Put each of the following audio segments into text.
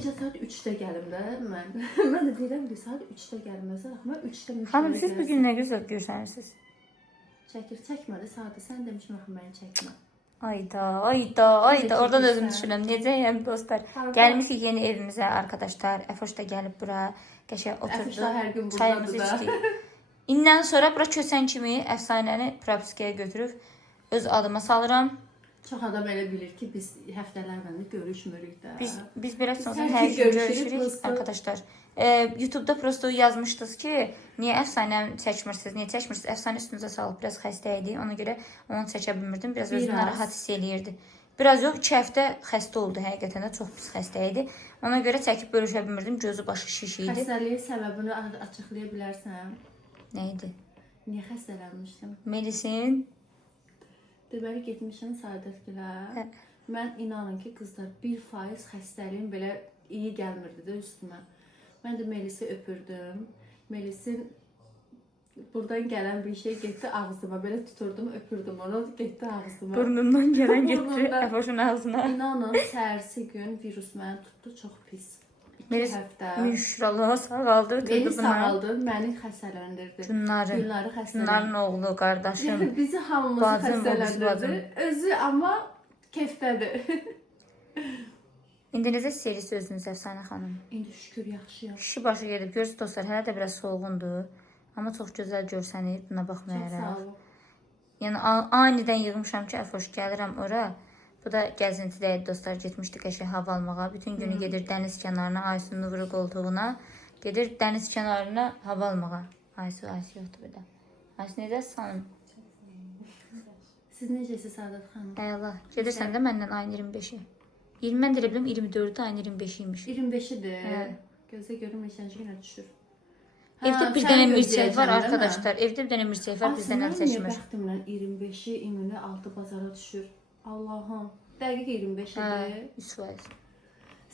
Gecə saat 3-də gəlim də mən. Mən də deyirəm ki, saat 3-də gəlməsə, mən 3-də müştəri. Xanım, siz bu gün nə gözəl görsənirsiniz? Çəkmədi saatı. Sən demişəm axı məni çəkmə. Ayda. Oradan özüm düşünürəm. Necəyəm dostlar? Gəlmişik yeni evimizə arkadaşlar. Əfoş da gəlib bura. Qəşəng oturdu. Əfoş da hər gün çayımızı burdadır da. içdik. İndən sonra bura kösən kimi əfsanəni propiskaya götürüb öz adıma salıram. Çox adam elə bilir ki, biz həftələrlə də görüşmürük də. Biz belə sanırım hər gün görüşürük arkadaşlar. YouTube'da prosto yazmışdınız ki, niyə əfsanəni çəkmirsiniz, niyə çəkmirsiniz? Əfsanə üstünüzə salıb biraz xəstə idi. Ona görə onu çəkə bilmirdim. Biraz özünü narahat hiss eləyirdi. Biraz yox, 2 həftə xəstə oldu həqiqətən də, çox pis xəstə idi. Ona görə çəkib bölüşə bilmirdim. Gözü başı şiş idi. Xəstəliyin səbəbini açıqlaya bilərsən? Nə idi? Niyə xəstələnmişdim? Medisin. Deməli getmişəm Səadətgilə. Mən inanın ki, qızlar 1% xəstəliyim belə iyi gəlmirdi də üstümə. Mən də Melisi öpürdüm. Melisin buradan gələn bir şey getdi ağzıma. Belə tuturdum, öpürdüm onu, getdi ağzıma. Burnundan gələn getdi Əfoşun ağzına. İnanın, səhərsi gün virus məni tutdu, çox pis. 2 həftə. Müşrallah sağaldı. Məni sağaldı, məni xəstələndirdi. Günları Günların oğlu, qardaşım. Yəni bizi hamımızı xəstələndirdi. Özü amma kefdədir. İndi necə istəyirsiniz özünüz Əfsanə xanım? İndi şükür yaxşıyam. Kişi başı gedib. Görürsünüz dostlar, hələ də biraz solğundur. Amma çox gözəl görsənir, buna baxmayaraq. Çox sağ olun. Yəni anidən yığmışam ki, Əfoş gəlirəm ora. Bu da gəzintidəydi dostlar, getmişdik qəşəng hava almağa. Bütün günü gedir dəniz kənarına, Aysunun vuru qoltuğuna. Gedir dəniz kənarına hava almağa. Aysu yoxdur burada. Aysu necəsiz xanım? Siz necəsiz Səadət xanım? Əla. Gedirsən də məndən ayın 25-i. 20 mən də biləm 24-də ayın 25-iymiş. 25-idir. Gözə görüm neçənci günə düşür. Evdə bir dənə mirçək var arkadaşlar. Evdə bir dənə mirçək var, bizdən əl çəkmir. Bəxtimlə 25-i ümumi 6 bazara düşür. Allahım. Dəqiq 25-idir. 100%.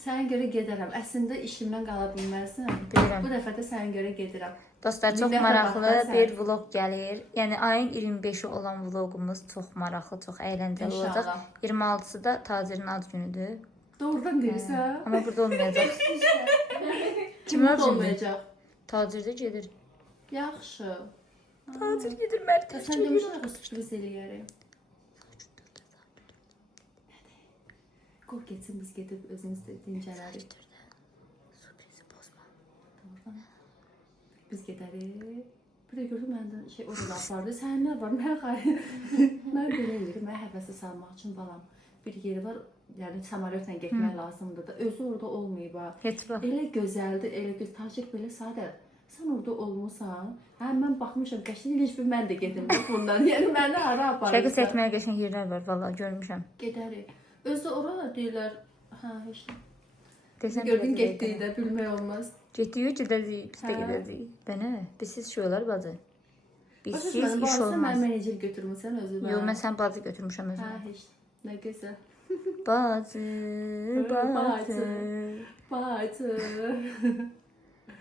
Sənə görə gedərəm. Əslində işimdən qala bilməzsən. Bilirəm. Bu dəfə də sənə görə gedirəm. Dostlar, çox maraqlı bir vlog gəlir. Yəni ayın 25-i olan vlogumuz çox maraqlı, çox əyləncəli olacaq. 26-sı da tacirin ad günüdür. Doğrudan deyirsən? Amma burada olmayacaq. Kimdə olmayacaq? Tacir də gedir. Yaxşı. Tacir gedir, mərkəz Sən demişsən ki, sürpriz eləyərik. Qoy getsin, biz gedib özümüz dincələrik. Sürprizi bozma. Doğrudan. Biz gedərik. Bir də gördüm məndən şey orada apardı. Sənin nə var? Mən belə edirəm. Mən həvəsə salmaq üçün balam. Bir yeri var, yəni samolyotla getmək lazımdır da. Özü orada olmayıb ha. Heç vaxt. Elə gözəldir, elə göz tacik belə sadə. Sən orada olmusan. Hə mən baxmışam, qəşəng heç bir mən də gedim bundan. Yəni məni hara aparırsan? Şəqə çəkməyə qəşəng yerlər var, vallahi görmüşəm. Gedərik. Özü orada deyirlər. Hə, heç nə. Desəm Gördün getdik də, bilmək olmaz. Getdik, gedəcəyik, biz də gedəcəyik. Bənə, biz siz şey olar bacı. Biz siz Mən iş olmaz. Mən menecer götürmüsən özünə. Yox, mən sən bacı götürmüşəm özümə. Hə, heç nə gözəl. Bacı.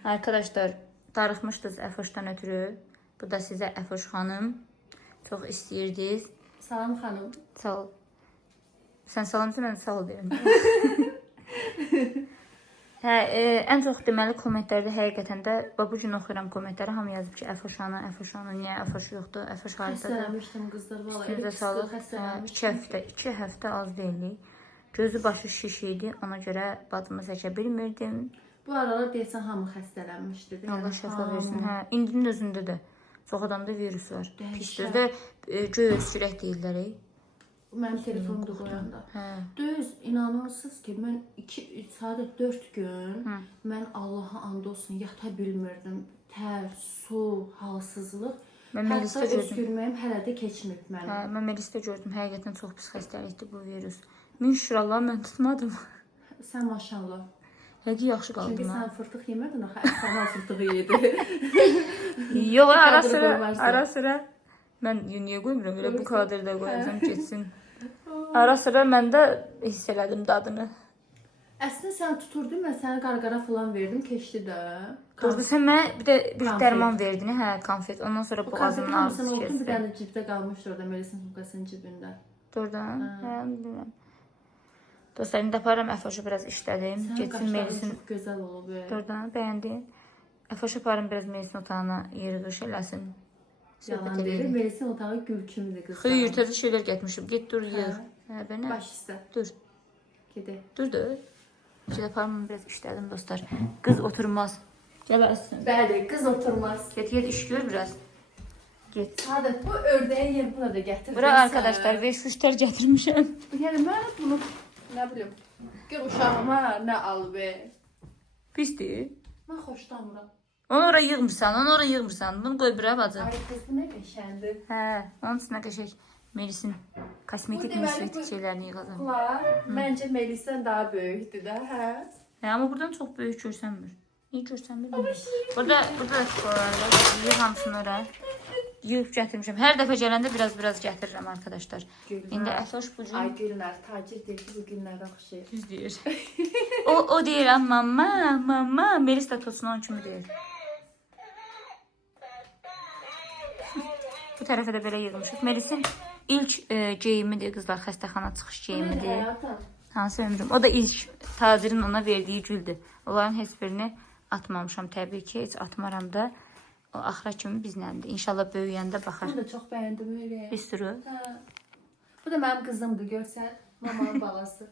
Arkadaşlar, darıxmışdınız Əfoşdan ötürü. Bu da sizə Əfoş xanım. Çox istəyirdiniz. Salam xanım. Sağ ol. Sən salamsın, mən sağ ol deyirəm. Hə, ən çox deməli kommentlərdə həqiqətən də bu gün oxuyuram kommentləri. Hamı yazıb ki, Əfoş xanım, niyə Əfoş yoxdur? Əfoş haradadır? Xəstələnmişdim qızlar, valla. Üstünüzə sağlıq. 2 həftə az deyilik. Gözü başı şiş idi, ona görə badımı çəkə bilmirdim. Bu aralar deyəsən hamı xəstələnmişdi. Allah şəfa versin. Hə, indinin özündə də çox adamda virus var. Pisdir də göy öskürək deyirlər. Mənim telefonumda qoyanda. Hə. Düz, inanırsınız ki, mən 4 gün mən Allaha and olsun yata bilmirdim. Tər, su, halsızlıq. Hətta öskürməyim hələ də keçməyib mənim. Hə, mən Melisdə gördüm. Həqiqətən çox pis xəstəlikdir bu virus. Minşallah mən tutmadım. Sən maşallah. Həqiqi yaxşı qaldım. Çünki sən fırtıq yemədin, axı Əfsana fırtığı yedi. Yox, ara sıra mən niyə qoymuram? Elə bu kadrda qoyacam, getsin. Ara sıra mən də hiss elədim dadını. Əslində sən tuturdun, mən sənə qarqara falan verdim, keçdi də. Durdu, sən mənə bir də bir dərman verdin, hə, konfet. Ondan sonra boğazımın ağrısı keçdi. Bir dənə cibdə qalmışdı orada, Melis'in hukasının cibində. Doğrudan? Hə, bilmirəm. Dostlar, indi aparam Əfoşu biraz işlədim. Sənin Getsin qaşların Melisin. çox gözəl olub. Oradan bəyəndin. Əfoşu aparım biraz Melisin otağına yeri qış eləsin. Yalan deyir. Melisin otağı gül kimidir qızlar. Xeyr, təzə şeylər getmişim. Get dur yığ. Hə, bənə. Baş üstə. Dur. Gedək. Dur. Gəl aparım biraz işlədim dostlar. Qız oturmaz. Gəl əssin. Bəli, qız oturmaz. Get iş gör biraz. Get. Saadət, bu ördəyi yer burada gətirdin. Bura arkadaşlar veşfuşlar gətirmişəm. Yəni mən bunu nə bilim. Gör uşağıma nə al be. Pisdir. Mən xoşlamıram. Onu ora yığmırsan. Bunu qoy bura bacı. Ay qız bu nə qəşəndir. Hə, onun üstünə qəşəng Melisin kosmetik şeylərini yığacam. Bunlar məncə Melisdən daha böyükdür də, hə? Hə, amma buradan çox böyük görsənmir. Niyə görsənmir? Burada da çikolatalar var. Yığ hamısını ora. Yığıb gətirmişəm. Hər dəfə gələndə biraz gətirirəm arkadaşlar. İndi Əfoş bu gün Ay Gülnar tacir deyir ki, bu günlərdə oxşayır. düz deyir. o deyir mama, Melis də tosun onun kimi deyir. Bu tərəfə də belə yığmışıq. Melisin ilk geyimidir qızlar, xəstəxana çıxış geyimidir. Həyatım. Hansı ömrüm? O da ilk tacirin ona verdiyi güldür. Onların heç birini atmamışam təbii ki, heç atmaram da. O axıra kimi bizləndir. İnşallah böyüyəndə baxar. Bunu da çox bəyəndim öyle. Bir sürü. Hə. Bu da mənim qızımdır, görsən. Mamanın balası.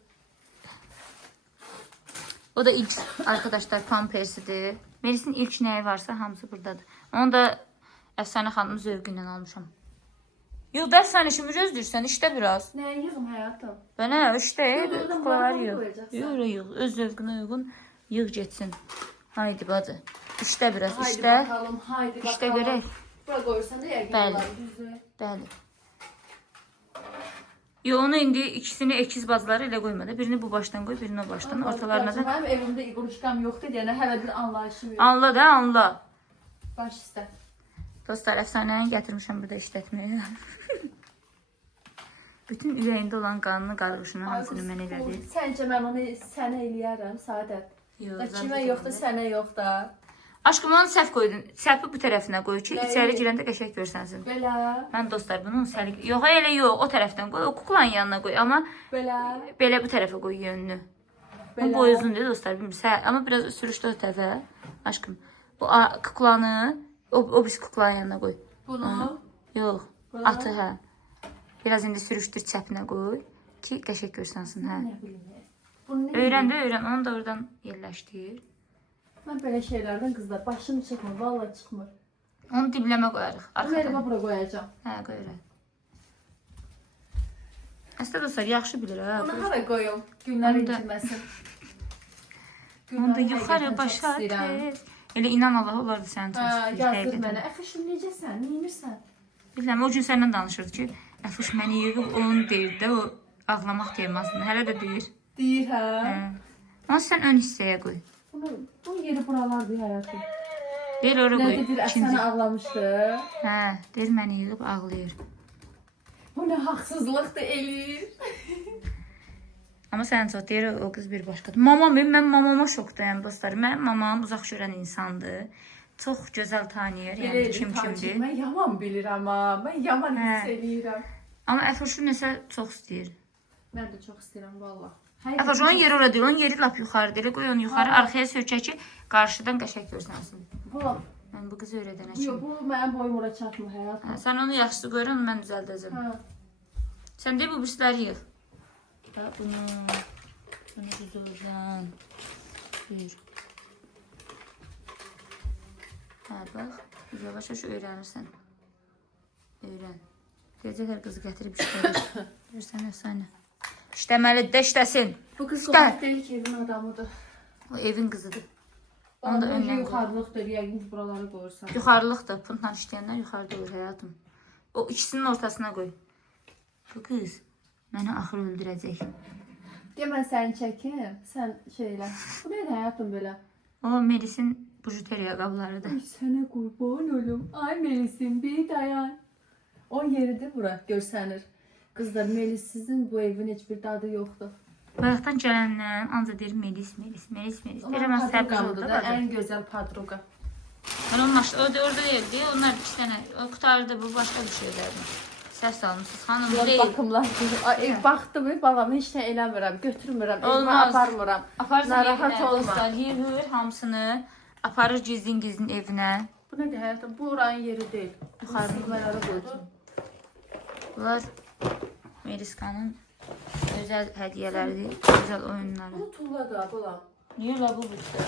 O da ilk arkadaşlar pampersidir. Melis'in ilk nəyi varsa hamısı buradadır. Onu da Əfsanə xanımın zövqündən almışam. Yox, da Əfsanə şimdi gözləyirsən, işdə biraz. Nəyə yığım həyatım? Bənə işdə kuklalar maraqlı yığ. qoyacaqsan. Yığ. Öz zövqünə uyğun yığ getsin. Haydi bacı. İşdə biraz, Haydi işdə. bakalım, haydi bakalım. İşdə görək. Bura qoyursan da yəqin Bəli. olar düzdür. Bəli. Yo, onu indi ikisini ekiz bazları ilə qoymadı. Birini bu başdan qoy, birini o başdan. Ortalarına da. Mənim evimdə iqruşkam yoxdur deyənə hələ bir anlayışım yox. Anla da, anla. Baş üstə. Dostlar, Əfsanəni gətirmişəm burada işlətməyə. Bütün ürəyində olan qanını qarğışını hamısını mən elədi. Səncə mən onu sənə eləyərəm, Saadət. Yox, Da kimə yoxdur, sənə yox da. Aşkım, onu səhv qoydun. Səhvi bu tərəfinə qoy ki, Nəyi? içəri girəndə qəşəng görsənsin. Belə, Mən dostlar bunun səliq... Yox, elə yox, o tərəfdən qoy, o kuklanın yanına qoy. Amma belə, belə bu tərəfə qoy yönünü. Bu belə. boy uzun deyil dostlar, bilmirsə. Amma biraz sürüşdü o tərəfə. Aşkım, bu kuklanı o biz kuklanın yanına qoy. Bunu, Yox, Bunu? atı hə. Biraz indi sürüşdür çəpinə qoy ki, qəşəng görsənsin, hə. nə bilim. Bunu nə Öyrən bilim. də öyrən, onu da oradan yerləşdir. Mən belə şeylərdən qızlar başım çıxmır, vallahi çıxmır. Onu dibləmə qoyarıq, Bunu arxadan. elimə bura qoyacağam. Hə, qoyarıq. Əslində dostlar, yaxşı bilir, hə. Bunu hara qoyum? Günlər Onu da- inciməsin. Onu da Günləri yuxarı həqiqətən başa çox istəyirəm. tez. Elə inan Allah olardı sənin çox Hə, istəyir. yazdır həqiqətən. mənə. Əfişim necəsən? Neymirsən? Bilməm, o gün səndən danışırdı ki, Əfuş məni yığıb onun deyir də, o ağlamaq temasını. Hələ də deyir. Deyir hə. Hə. Onu sən ön hissəyə qoy. Bu yeri buralardır həyatım. Deyir, ora qoy. Nədir bir Əfsanə ağlamışdı. Hə, deyir məni yığıb ağlayır. Bu nə haqsızlıqdır eləyir. Amma sən çox deyir, o qız bir başqadır. Mamam, mən mamama şokdayım dostlar. Mənim mamam uzaq görən insandır. Çox gözəl tanıyır, yəni kim kimdir. Mən yaman bilirəm ha. Mən yaman Hə. hiss eləyirəm. Amma Əfuşu nəsə çox istəyir. Mən də çox istəyirəm valla. Əfəş, onun yeri ora deyil, onun yeri lap yuxarıdır. Elə qoy onu yuxarı, arxaya sökək ki, qarşıdan qəşəng görsənsin. Bu, Mən bu qızı öyrədənə yox, kimi. bu mənim boyum ora çatmır həyatım. Hə, sən onu yaxşısı qoyur, onu mən düzəldəcəm. Hə. Sən deyil, bu birisləri yığ. Da bunu düzələcəm. Bir. Hə, bax, yavaş-yavaş öyrənirsən. Öyrən. Deyəcəklər qızı gətirib işlədir. Görsən, əfsanə. İşləməlidir də işləsin. Bu qız İşlər. qohut deyil ki, evin adamıdır. O evin qızıdır. Onu da Onu öndən qoy. yuxarılıqdır, yəqin ki, buraları qoyursan. Yuxarılıqdır. Puntla işləyənlər yuxarıda olur həyatım. O ikisinin ortasına qoy. Bu qız məni axır öldürəcək. Deyə mən səni çəkim, sən şey elə. Bu nədir həyatım belə? O Melis'in bujuteriya qablarıdır. Ay sənə qurban olum. Ay Melis'im bir dayan. O yeridir bura, görsənir. Qızlar, Melis sizin bu evin heç bir dadı yoxdur. Bayaqdan gələndən ancaq deyir Melis. Deyirəm, mən səbir Padruqamdır oldu. da, ən gözəl padruqa. Mən onun orada deyildi. Onlar iki dənə. O qutardı, bu başqa bir şeylərdir. Səs almışsınız. Xanım bu Bunlar deyil. bakımlar. Baxdım, balam heç nə eləmirəm, götürmürəm, evimə Olmaz. aparmıram. Aparırsın Narahat evinə. olma. Dostlar yığır hamısını. Aparır gizlin evinə. Bu nədir həyatım? Bu oranın yeri deyil. Yuxarı yuxarı qoyacağım. Bunlar Meliskanın özel hədiyyələridir. Özel oyunları. Bu tulla da, balam. Niyə la bu bütdə?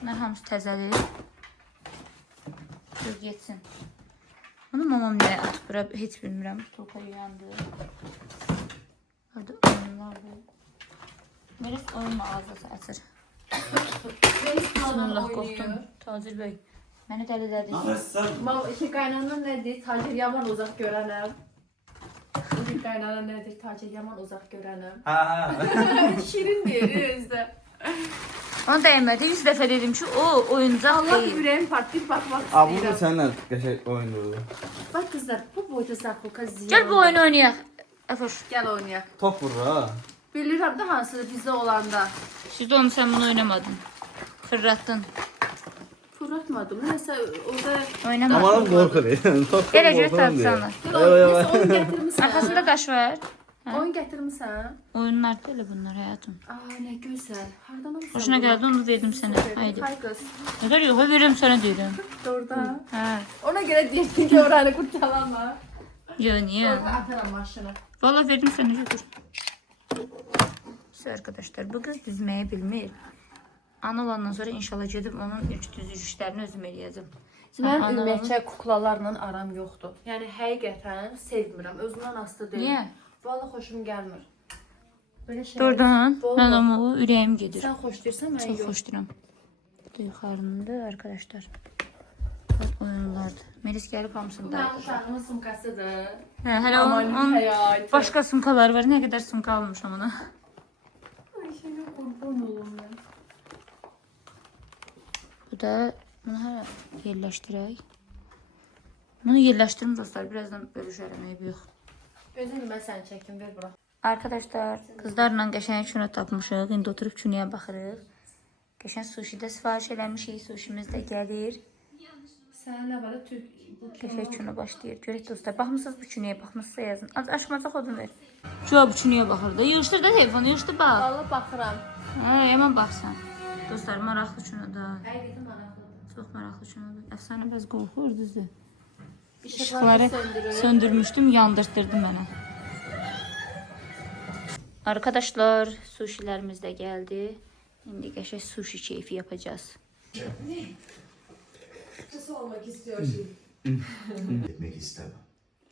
Bunlar hamısı təzədir. Dur getsin. Bunu mamam nəyə atıb bura heç bilmirəm. Toka yandı. Hadi oyunlardır. Melis oyun mağazası açır. Bismillah qorxdum. Tacir bəy. Məni dəli dədi. Mal işi qaynana nədir? Tacir yaman uzaq görənəm. İşi qaynana nədir? Tacir yaman uzaq görənəm. Şirin deyir özdə. Onu dəymədi. 100 dəfə dedim ki, o oyuncaq Allah deyil. ürəyim partlayıb baxmaq Aa, bu da istəyirəm. səninlə qəşəng oyundurdu. Bax qızlar, bu boyda zaxılka ziyan. Gəl bu oyunu oynayaq. Əfoş. Gəl oynayaq. Top vurur ha. Bilirəm də hansıdır bizdə olanda. Siz onu sən bunu oynamadın. Fırlatdın. Fırlatmadım. Nəsə orada... Oynamadın. Amanım qorxur. Top Gələ göz qorxuram deyir. tapsana. Gəl oynayaq. Oyun gətirmisən. Arkasında daş var. Oyun gətirmisən. Oyunlar deyil bunlar həyatım. Aa, nə gözəl. Hardan alırsan? Xoşuna gəldi onu verdim sənə. Haydi. Hay qız. Nələr yox, verirəm sənə deyirəm. Orada. Hə. Ona görə deyirdim ki, oranı qurtalanma. Yox, niyə? Orada atıram maşını. Valla verdim sənə götür. Siz arkadaşlar bu kız düzməyi bilmir. Ana olandan sonra inşallah gedib onun ilk düzülüşlərini özüm eləyəcəm. Mən ümumiyyətcə kuklalarla aram yoxdur. Yəni həqiqətən sevmirəm. Özümdən asılı deyil. Niyə? Vallahi xoşum gəlmir. Belə şey. Doğrudan mən Vallahi. ama o ürəyim gedir. Sən xoşlayırsan, mən Çok yox. xoşduram. Bu da yuxarında arkadaşlar. Bak oyunlardır. Melis gəlib hamısını Bu da. mənim uşağımın sumkasıdır. Hə, hələ Aman onun həyat. başqa sumkalar var. Nə qədər sumka almışam ona. Ay şeyə qurban olum mən. Bu da bunu hələ yerləşdirək. Bunu yerləşdirim dostlar. Birazdan bölüşərəm. Eybi yox. Gözünü mən səni çəkim, ver bura. Arkadaşlar kızlarla qəşəng şuna tapmışıq. İndi oturub çünüyə baxırıq. Qəşəng sushi də sifariş eləmişik. Sushimiz də gəlir. Sən nə var? Türk Qəşəng çuna başlayır. Görək dostlar. Baxmısınız bu çünüyə? Baxmısınızsa yazın. Açmacaq odun ver. Çoğa bu çünüyə baxır da. Yığışdır da telefonu. Yığışdır bax. Allah baxıram. Hə, yaman baxsan. Dostlar maraqlı çunadır. Həqiqətən maraqlıdır. Çox maraqlı çunadır. Əfsanə bəz qorxur düzdür. İşıqları İşıqları söndürür. söndürmüştüm, yandırtdırdı mənə. Arkadaşlar, sushilərimiz də gəldi. İndi qəşəng sushi keyfi yapacağız. Nasıl olmak istiyorsun? Etmek istemem.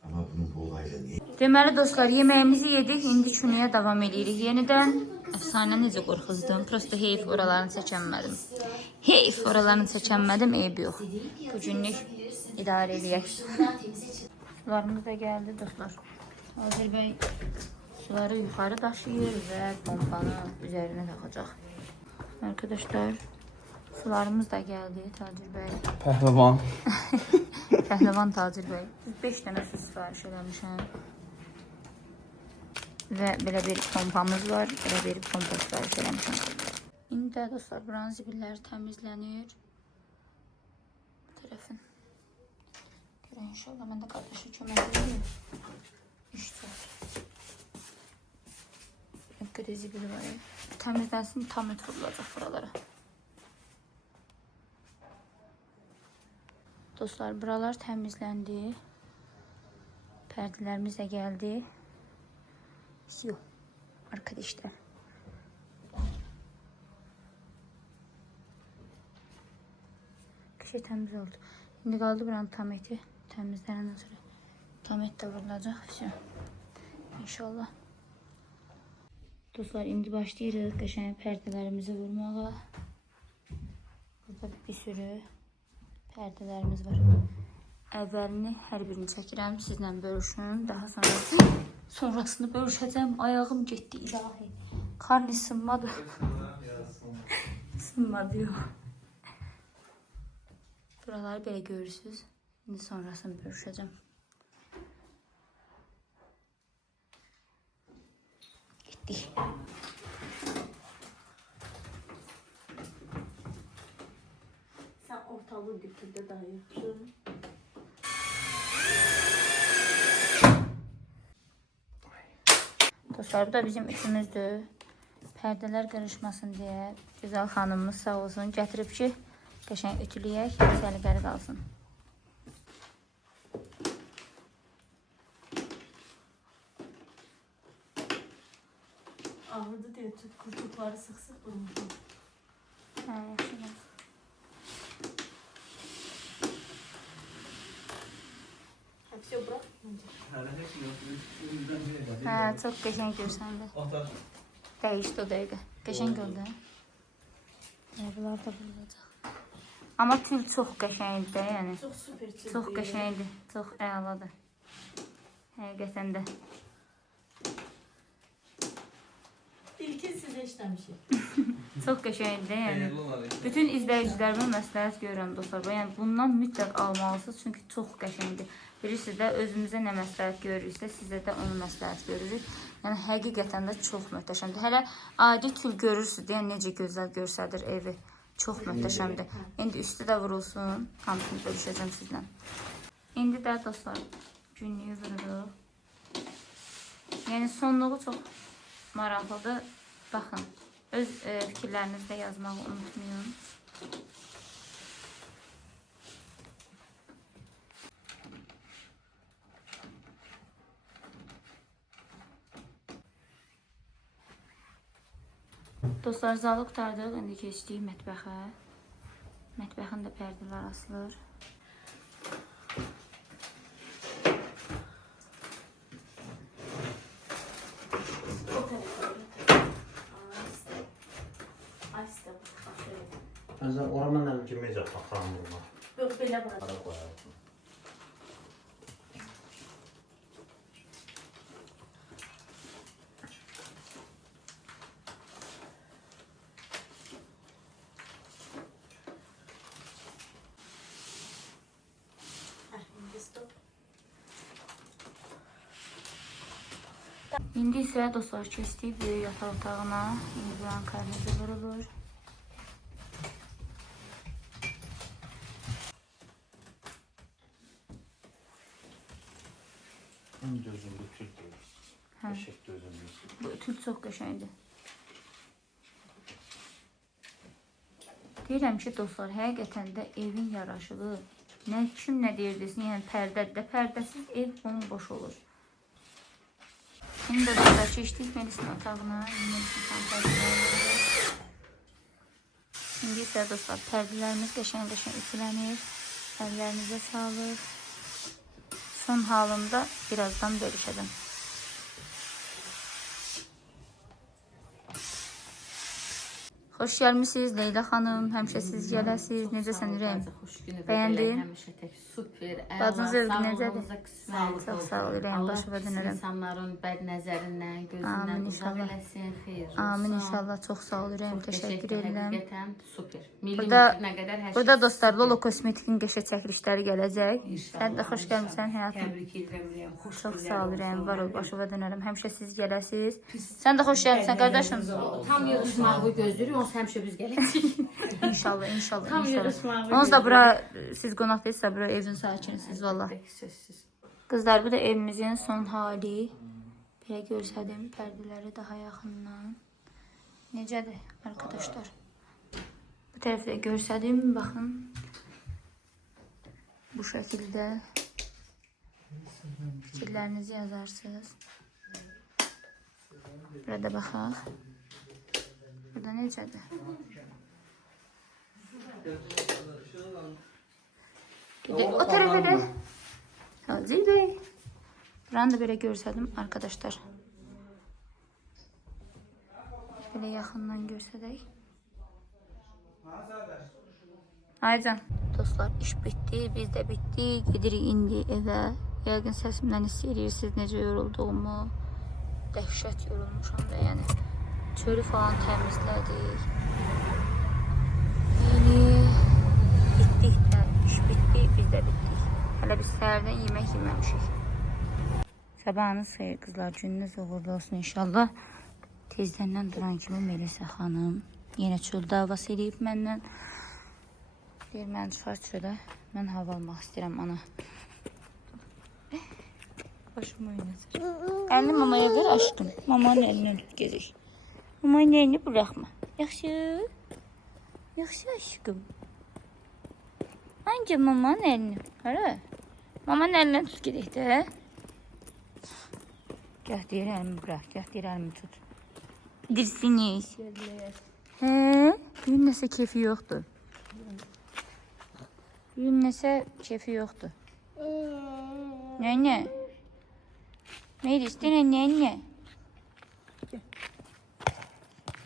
Ama bunun bu olayla niye? Deməli dostlar, yeməyimizi yedik. İndi çünüyə davam edirik. Yenidən əfsanə necə qorxuzdum. Prosta heyf oralarını çəkənmədim. Heyf oralarını çəkənmədim, eybi yox. Bu günlük idarə edək. Sularımız da gəldi dostlar. Hazır bəy suları yuxarı daşıyır və pompanı üzərinə taxacaq. Arkadaşlar, sularımız da gəldi Tacir bəy. Pəhləvan. Pəhləvan Tacir bəy. 5 dənə su sifariş eləmişəm. Və belə bir pompamız var. Belə bir pompa sifariş eləmişəm. İndi də dostlar, buranın zibilləri təmizlənir. Bu tərəfin. Görək inşallah mən də qardaşı kömək edeyim. İşte. Bir qədər zibili var. Təmizlənsin, tam et vurulacaq buralara. Dostlar, buralar təmizləndi. Pərdələrimiz də gəldi. Yox, arkadaşlar. Şey təmiz oldu. İndi qaldı buranın tam eti. Təmizlənəndən sonra tam et də vurulacaq. İnşallah. Dostlar, indi başlayırıq qəşəng pərdələrimizi vurmağa. Burada bir sürü pərdələrimiz var. Əvvəlini hər birini çəkirəm, sizlə bölüşüm. Daha sonra sonrasını bölüşəcəm. Ayağım getdi ilahi. Karnı sınmadı. Sınmadı yox. Buraları belə görürsünüz. İndi sonrasını bölüşəcəm. Getdik. Sən ortalığı götürdü daha yaxşı. dostlar. Bu da bizim ütümüzdür. Pərdələr qarışmasın deyə gözəl xanımımız sağ olsun gətirib ki, qəşəng ütüləyək, səliqəli qalsın. Ağırdı deyə kurtukları sıx-sıx vurmuşam. Hə, yaxşı. Hepsi bırak. Hə, çox qəşəng görsəndi. Dəyişdi o dəqiqə. Qəşəng oldu. Bunlar da bulacaq. Amma tül çox qəşəngdir, yəni. Çok süper çıktı. Çox qəşəngdir, çox əladır. Həqiqətən də. İlkin sizə işləmişik. Çox qəşəngdir, yəni. Bütün izləyicilərimə məsləhət görürəm dostlar. Yəni bundan mütləq almalısınız, çünki çox qəşəngdir. Bilirsiniz də özümüzə nə məsləhət görürüksə, sizə də onu məsləhət görürük. Yəni həqiqətən də çox möhtəşəmdir. Hələ adi tül görürsünüz, yəni necə gözəl görsədir evi. Çox möhtəşəmdir. İndi üstü də vurulsun, hamısını bölüşəcəm sizlə. İndi də dostlar, günlüyü vururuq. Yəni sonluğu çox maraqlıdır. Baxın, öz fikirlərinizi də yazmağı unutmayın. Dostlar, zalı qurtardıq. İndi keçdik mətbəxə. Mətbəxin də pərdələr asılır. Mesela ormandan girmeyecek bakalım bunlar. Yok belə bırak. Para koyalım. İndi isə dostlar keçdik böyük yataq otağına. İndi buranın karnezi vurulur. Ön gözümlü tül diyoruz. Eşek gözümlü. Bu tül çox qəşəngdir. Deyirəm ki, dostlar, həqiqətən də evin yaraşığı, nə kim nə deyirdisin, yəni pərdədə, pərdəsiz ev bomboş olur. İndi də dostlar keçdik Melis'in otağına. İndi isə dostlar pərdələrimiz qəşəng-qəşəng ütülənir. Əllərinizə sağlıq. Son halında birazdan bölüşəcəm. Xoş gəlmişsiniz Leyla xanım. Həmişə siz gələsiniz. Necəsən ürəyim? Bəyəndin? Həmişə tək super. Bacın zövqü necədir? Çox sağ ol ürəyim. Başıma dönərəm. İnsanların bəd nəzərindən, Amin gözündən uzaq inşallah. eləsin, xeyir olsun. Amin inşallah. Çox sağ ol ürəyim. Təşəkkür edirəm. Həqiqətən super. Milli Burada, nə qədər hər burada şey dostlar super. Lolo Kosmetik'in qəşəng çəkilişləri gələcək. İnşallah, Sən də xoş gəlmisən inşallah. həyatım. Təbrik edirəm. Xoş Çox günlər sağ ol olsun. ürəyim. Var ol, başıma dönərəm. Həmişə siz gələsiniz. Sən də xoş gəlmisən qardaşım. Tam yığışmağı gözləyirik, onsuz həmişə biz gələcəyik. İnşallah, inşallah, Tam inşallah. yığışmağı Onsuz da bura siz qonaq deyilsiniz, bura evin sakinisiniz valla. Sözsüz. Qızlar, bu da evimizin son hali. Belə görsədim pərdələri daha yaxından. Necədir arkadaşlar? Bu tərəfdə görsədim, baxın. Bu şəkildə fikirlərinizi yazarsınız. Burada baxaq. Burada necədir? Gidelim o tarafa da. Hazır Bey. Buranı da böyle görsədim arkadaşlar. Böyle yaxından görsədək. Aycan. Dostlar iş bitti. Biz de bitti. Gedirik indi evə. Yəqin səsimdən hiss edirsiniz necə yorulduğumu. Dəhşət yorulmuşam da yəni. Çölü falan təmizlədik. Yəni bitdik də. İş bitdi. Biz də bitdik. Hələ biz səhərdən yemək yeməmişik. Sabahınız xeyir qızlar. Gününüz uğurlu olsun inşallah. Tezdən duran kimi Melisa xanım yenə çöl davası eləyib məndən. Deyir, mən çıxar çölə. Mən hava almaq istəyirəm ana. başım oynatır. Əlini mamaya ver aşkım. Mamanın əlindən tut gezək. Mamanın əlini buraxma. Yaxşı. Yaxşı aşkım. Hangi mamanın əlini? Hara? Mamanın əlindən tut gedək də. Gəh deyir əlimi burax. Gəh deyir əlimi tut. Dirsiniz. Hə? Bugün nəsə keyfi yoxdur. Bugün nəsə keyfi yoxdur. Nene. Neydi istene nene.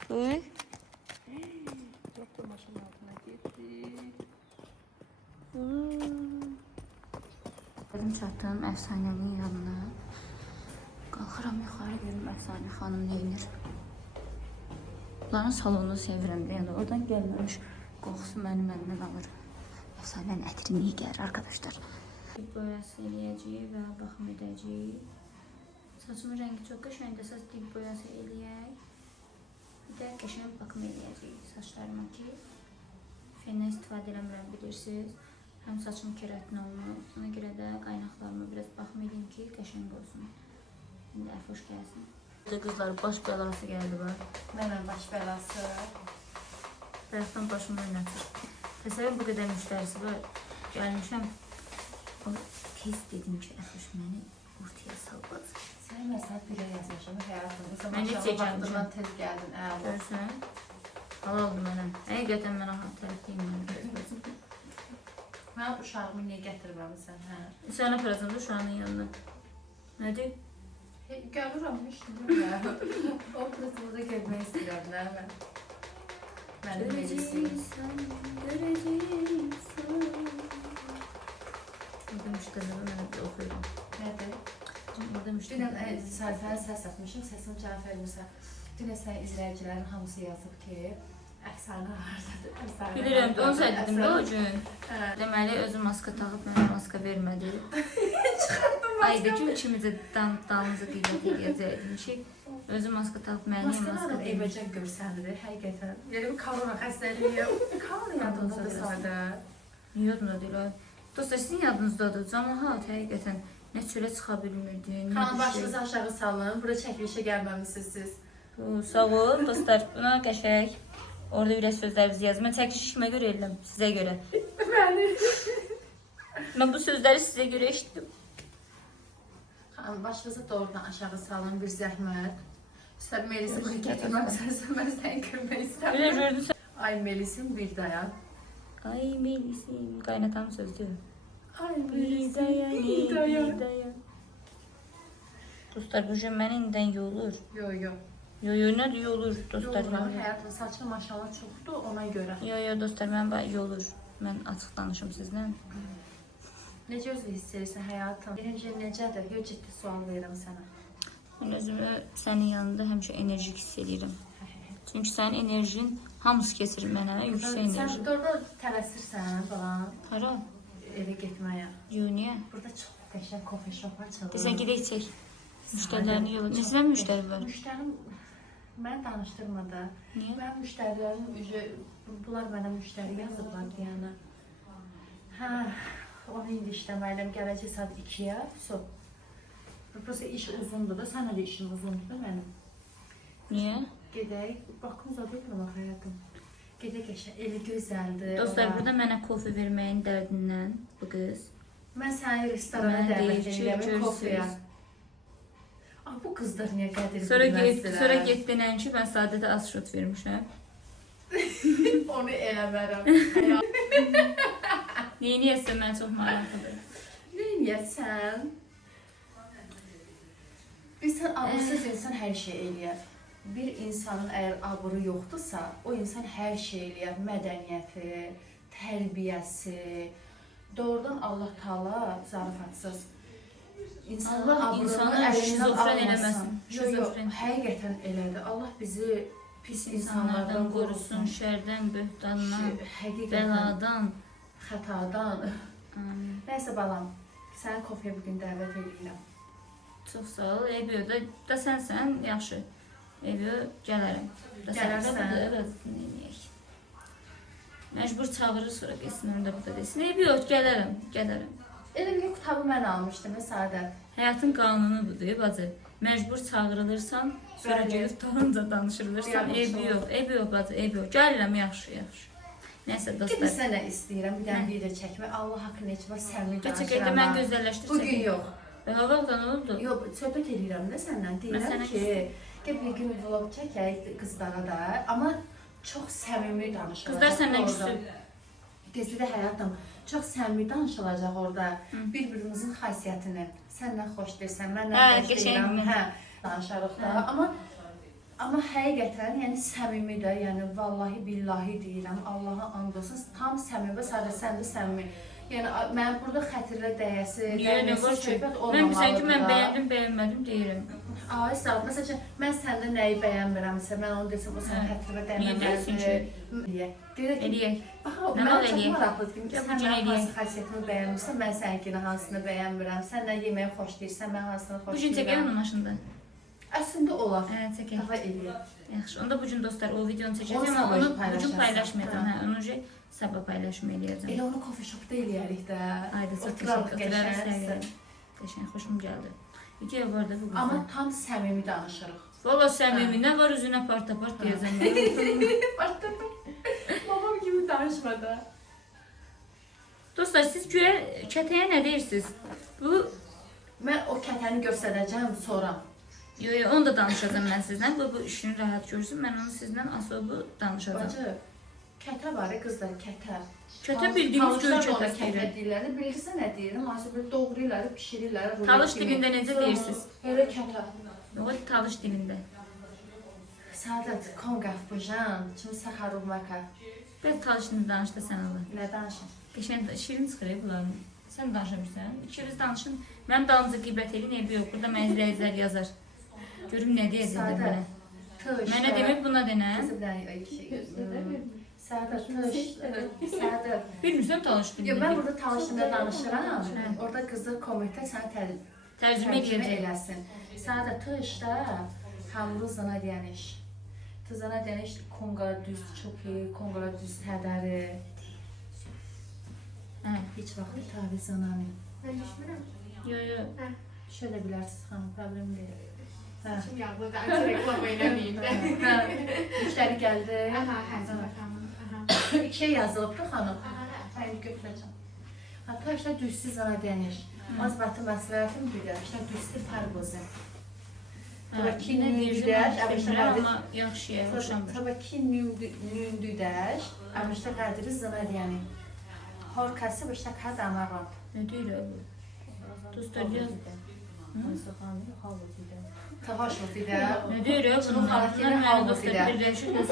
Uy. Doktor maşının altına getdi. Dedim çatdım əfsanənin yanına. Qalxıram yuxarı görüm əfsanə xanım neyinir. Bunların salonunu sevirəm də, yəni oradan gəlməmiş qoxusu mənim əlimdən alır. Əfsanənin ətri niyə gəlir arkadaşlar? Dib boyası eləyəcəyik və baxım edəcəyik. Saçımın rəngi çox qəşəngdir, əsas dib boyası eləyək. Bir də qəşəng baxım eləyəcəyik saçlarıma ki, fendən istifadə eləmirəm bilirsiniz. Həm saçım keratin olmur, ona görə də qaynaqlarıma biraz baxım edeyim ki, qəşəng olsun. İndi əfoş gəlsin. Qızlar baş bəlası gəldi var. Mənə baş bəlası. Tərəfdən başımı oynatır. Təsəvvür bu qədər müştərisi var. Gəlmişəm. O tez dedim ki, əfoş məni ortaya salbaz. Sən məsələn birə yazmışam həyatımda. Mən heç çəkməmişəm. Tez gəldin, əla. Görürsən? Halal oldu mənə. Həqiqətən mənə tərəf deyim. Mən uşağımı niyə gətirməmisən, hə? Sən aparacam da uşağının yanına. Nədir? Görürəm, işlədim. O prosesini görmək istəyirəm, nə mən? Mənim Görəcəksən, görəcəksən. Burada müştərilərə mənə bir oxuyuram. Nədir? Burada Dünən müştərilərə. səhifəyə səs atmışım, səsim cavab vermirsə. Dünən sən izləyicilərin hamısı yazıb ki, əfsanə hardadır, əfsanə. Bilirəm, onu söylədim də o gün. Deməli, özü maska taxıb mənə maska vermədi. Ayda gün kimizə dalımıza qiymət edəcəkdim ki, özü maska taxıb mənə maska Maskalar vermədi. evəcən görsəndir, həqiqətən. Yəni, korona xəstəliyi, korona yadındadır sadə. Yadımda deyil, ay. Dostlar, sizin yadınızdadır. Camaat həqiqətən nə çölə çıxa bilmirdi, nə Xanım, bir şey. başınızı aşağı salın, bura çəkilişə gəlməmisiniz siz. Sağ ol, dostlar. Buna qəşəng. Orada ürək sözlərinizi yazın. Mən çəkiliş kimə görə eləm? Sizə görə. Mən bu sözləri sizə görə eşitdim. Xanım, başınızı doğrudan aşağı salın, bir zəhmət. Sən Melis'i buraya gətirməmisənsə, mən səni görmək Belə istəmirəm. gördün sən. Ay Melis'im, bir dayan. Ay Melis'im. Qaynatam sözdür. Ay Bir Melis'im, dayan, bir dayan. bir dayan. Dostlar, bu gün məni indidən yolur. Yo, yo. Yo, nədir yolur, dostlar. Yolur, həyatım saçma maşallah çoxdur, ona görə. Yo, dostlar, mən yolur. Mən açıq danışım sizlə. Necə özü hiss edirsən həyatım? Birinci necədir? Yo, ciddi sual verirəm sənə. Mən özümü sənin yanında həmişə enerjik hiss edirəm. Çünki sənin enerjin hamısı keçir mənə, yüksək enerji. Sən orada tələsirsən falan Hara? evə getməyə. Yo, niyə? Burada çox qəşəng kofe shop açıldı. Desən gedək çək. Müştərilərini yola. Neçə müştəri var? Müştərim mən danışdırmadı. Niyə? Mən müştərilərim bunlar mənə müştəri yazıblar deyənə. Hə, onu indi işləməliyəm. Gələcək saat 2-yə. So. Burası iş uzundur da, sənə də işin uzundur da mənim. Niyə? Gedək, baxım zad etməm axı həyatım. Gedək qəşəng, eli gözəldir. Dostlar, burada mənə kofe verməyin dərdindən bu qız. Mən səni restorana Mənə dəvət deyir ki, edirəm, kofeyə. görürsünüz. Ah, bu qızlar niyə qədir Sonra getdinən ki, mən sadəcə az şot vermişəm. Onu eləmərəm. Neyiniyəsən, mən çox maraqlıdır. Neyiniyəsən? Sən abırsız insan hər şey eləyər. Bir insanın əgər abırı yoxdursa, o insan hər şey eləyər. Mədəniyyəti, tərbiyəsi. Doğrudan Allah Taala zarafatsız. Allah insanı şizofren eləməsin. Yox, həqiqətən elədir. Allah bizi pis insanlardan qorusun, şərdən, böhtandan, həqiqətən bəladan. xətadan. Nəysə balam, səni kofeyə bugün dəvət edirəm. Çox sağ ol. Ebiyo da sənsən, yaxşı. Ebiyo gələrəm. Gələrsən. Evet, neyək. Məcbur çağırır, sonra getsin, onu da burada desin. Ebiyo, gələrəm. Elə bir kitabı mən almışdım, Səadət. Həyatın qanunu budur, bacı. Məcbur çağırılırsan, sürücüyü tutanınca danışırılırsan, eybi yox, bacı, eybi yox. Gəlirəm, yaxşı. Nəysə, Gidin dostlar. sənə istəyirəm bir dənə video çəkmək. Allah haqqı necə var səmimi Çəkəkdə mən gözəlləşdirsəm. Bugün yox. Hava vaxtdan oldu. Yox, söhbət edirəm də səndən. Deyirəm sənə ki, gəl bir gün vlog çəkək qızlara da, amma çox səmimi danışılacaq. Qızlar səndən orada. küsüb. Gezide həyatım çox səmimi danışılacaq orada. Bir-birimizin xasiyyətini. Səndən xoş deyirsən, məndən xoş deyirəm. Hə, danışarıq da. Amma həqiqətən, yəni səmimi də, yəni vallahi billahi deyirəm, Allaha and olsun, tam səmimi, sadəcə sən də səmimi. Yəni mən burada xətirlə dəyəsi, söhbət olmamalıdır. Mən bilsən ki, mən bəyəndim, bəyənmədim deyirəm. Ay sağ ol. Məsələn, mən səndə nəyi bəyənmirəmsə, mən onu desəm, o sənə xətirlə dəyməməlidir. Eləyək. Bax, mən çox maraqlıdır ki, sən hansı xasiyyətimi bəyənmirsən, mən səninkini hansını bəyənmirəm. Sən nə yeməyi xoş deyirsən, mən hansını xoş deyirəm. Bu gün çəkək onun maşında. Əslində olar. Hə, çəkək. Daha eləyək. Yaxşı, onda bu gün dostlar o videonu çəkəcəm, amma onu bu gün paylaşmayacağım. Hə, onu sabah paylaşma eləyəcəm. Elə onu coffee shopda eləyərik də. Ayda Oturarıq qəşəng. Qəşəng, xoşum gəldi. İki var da bu qızda. Amma tam səmimi danışırıq. Valla səmimi, nə var üzünə part-apart deyəcəm. Babam kimi danışma da. Dostlar, siz güya kətəyə nə deyirsiniz? Bu, Mən o kətəni göstərəcəm sonra. onu da danışacağım mən sizlə. Bu işini rahat görsün. Mən onu sizlə asobu danışacağım. Bacı, kətə var ya qızlar, kətə. Kətə bildiyimiz göy kətə kətə deyirlər. Bilirsə nə deyirəm? Məsələn, doğrayırlar, bişirirlər. Talış dilində necə deyirsiniz? Elə kətə. Yox, talış dilində. Səadət, konqaf bujan, kimi Səxarov məkə. Bəs talış dilində danış da sən Allah. Nə danışın? Qəşəng şirin çıxır bunların. Sən danışamırsan. İkiniz danışın. Mənim dalınca qeybət edin, eybi yox. Burada mən izləyicilər yazar. Görüm nə deyəcəklər mənə. Mənə demək buna denə. Səadət, Səadət. Bilmirsən talış Yox, dilində. mən burada talışında danışıram. Orada qızlar kommentdə sənə Tərcümə edəcək. eləsin. Səadət, tışda hamuru zana deyəniş. Tızana deyəniş konqara düz çoki, konqara düz hədəri. Hə. Heç vaxt tabi zananı. Ben düşmürüm. Yo. Şöyle bilərsiniz xanım, problem deyil. Hə. Şimdi yazdı da açı reklam oynamayayım da. Hə. Müştəri gəldi. Aha, hazır bakalım. Aha. İkiyə yazılıbdı xanım. Mən götürəcəm. Hatta işte düzsüz zana deyəniş. Az batı məsləhətim bir də. İşte düzsüz fərbozu. Tabii Nə nündüdəş, bilmirəm, amma yaxşıya, xoşamdır. Tabii nündüdəş, əmişdə qədiri zana deyəni. Horkası bu işte kad amarat. Nə deyir bu? Dostlar yaz. Tahoş bu bir də. Nə deyir bu? Şunun xalakini Bunlar hal mənim bu dostlar bir də. birləşir öz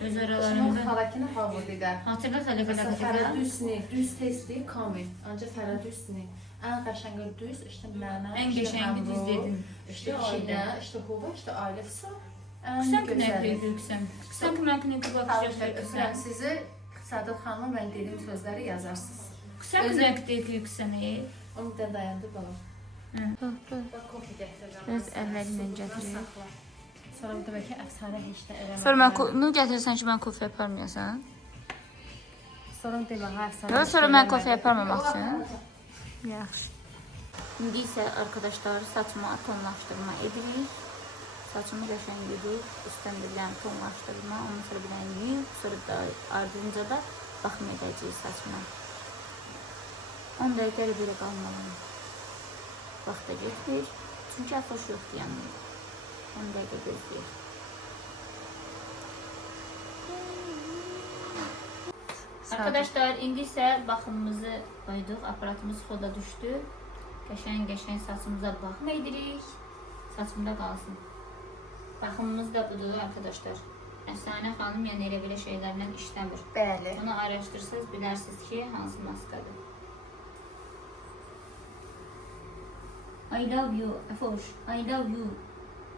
Şunun aralarında. xalakini hal bu bir də. Hatırla xəlaqə Mesela qatı. Fəradüsni, düz testi kami. Ancaq Fəradüsni. Ən qəşəngi düz, işte mənə. Ən qəşəngi düz dedin. İşte ailə, işte huva, işte ailə fısa. Qısan ki, nə qısan? Qısan ki, mən ki, baxacaq Öpürəm sizi. Səadət xanıma mən dediyim sözləri yazarsınız. Qısan ki, nə qısan? Onu da dayandı balam. Bax, kofi gətirəcəm. Biraz əllərlə gətirir. Sonra bir də bəlkə əfsanə heç də eləməm. Sonra mən gətirsən ki, mən kofe yaparmayasan. Sonra demək əfsanə. Yox, sonra mən kofe yaparmamaq üçün. Yaxşı. İndi isə arkadaşlar saçıma tonlaşdırma edirik. Saçımı qəşəng edib, üstdən də bilən tonlaşdırma, ondan sonra bilən yuyub, sonra da ardınca da baxım edəcəyik saçıma. 10 dəqiqə belə qalmalıyım. Vaxt da getmir, çünki əfoş yoxdur yanımda. 10 dəqiqə gözləyir. Arkadaşlar, indi isə baxımımızı qoyduq, aparatımız xoda düşdü. Qəşəng saçımıza baxım edirik, saçımda qalsın. Baxımımız da budur arkadaşlar. Əfsanə xanım yəni elə belə şeylərlə işləmir. Bəli. Bunu araşdırsınız, bilərsiniz ki, hansı maskadır. I love you, Əfoş, I love you.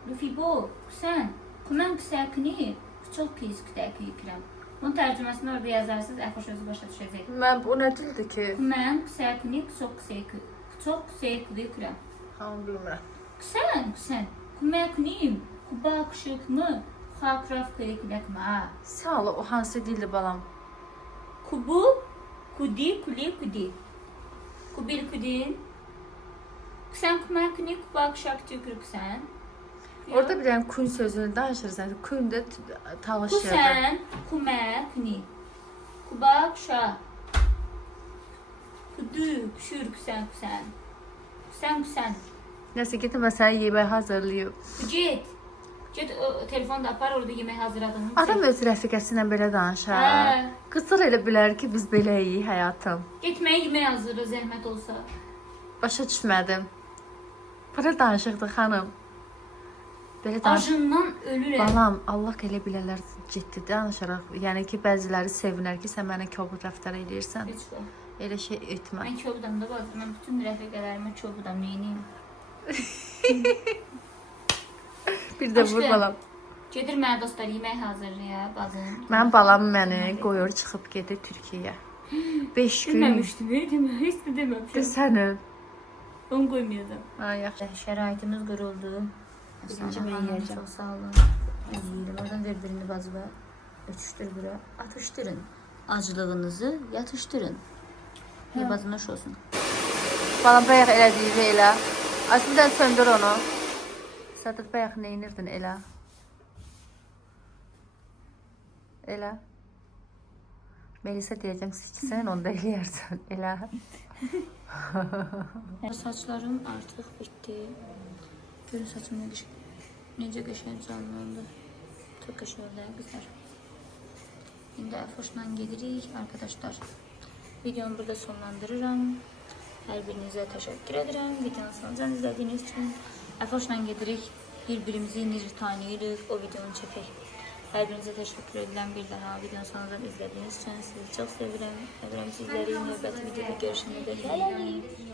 Lufibo, sən, mən qısəkini çox pis kütəkiyirəm. Bunun tərcüməsini orada yazarsınız, Əfoş özü başa düşəcək. Mən bu nə dildir ki? Mən qısəkini çox qısəkiyirəm. Hamı bilmirəm. Qısən, kuməknim, kubaqşıqmı, xakrafqıyıqləkmə. Sağ ol, o hansı dildir balam? Kubu, kudi, kuli, kudi. Kubil kudin, Sən kuməkni kubak şakti kürüksən. Orada bir dənə kun sözünü danışırsan. Kun da talışırdı. Kusən, kuməkni. Kubak şak. Kudük, şürksən, kusən. Kusən. Nəsə gedim mən sənə yemək hazırlayım. Get. Get o telefonu da apar, orada yemək hazırladın. Adam öz rəfiqəsi ilə belə danışar. Hə. Qızlar elə bilər ki, biz beləyik həyatım. Getməyə yemək hazırla, zəhmət olsa. Başa düşmədim. Belə danışıqdı xanım. Belə danış. Acından ölürəm. Balam, Allah elə bilərlər ciddi danışaraq. Yəni ki, bəziləri sevinər ki, sən mənə kobud rəftar edirsən. Heç o. Elə şey etmə. Mən kobudam da bazı. Mən bütün rəfiqələrimə kobudam, neyiniyim? Bir də Aşkım. vur balam. Gedir mənə dostlar yemək hazırlaya, bazım. Mənim balam məni qoyur çıxıb gedir Türkiyəyə. 5 gün. Deməmişdim, heç də deməmişdim. Sənin. Onu qoymayacağım. Ay yaxşı. Şəraitimiz quruldu. Birinci mən yeyəcəm. Çox sağ olun. Yeyirəm. Oradan ver birini bazıva. Ötüşdür bura. Atışdırın. Acılığınızı yatışdırın. Bir bazın hoş olsun. Balam bayaq elədiyi elə. Aslında söndür onu. Sadat bayaq neynirdin elə? Elə. Melisa deyəcəm ki, sən onda eləyərsən. Elə. Saçlarım artıq bitdi. Görün saçım necə qəşəng canlandı. Çox qəşəng oldu qızlar. İndi əfoşla gedirik arkadaşlar. Videomu burada sonlandırıram. Hər birinizə təşəkkür edirəm. Videonu sonunca izlədiyiniz üçün. Əfoşla gedirik. Bir-birimizi necə tanıyırıq, o videonu çəkək. Hər birinizə təşəkkür edirəm. Bir daha videonu sonunca izlədiyiniz üçün sizi çox sevirəm. Edirəm sizləri növbəti videoda görüşənə dək.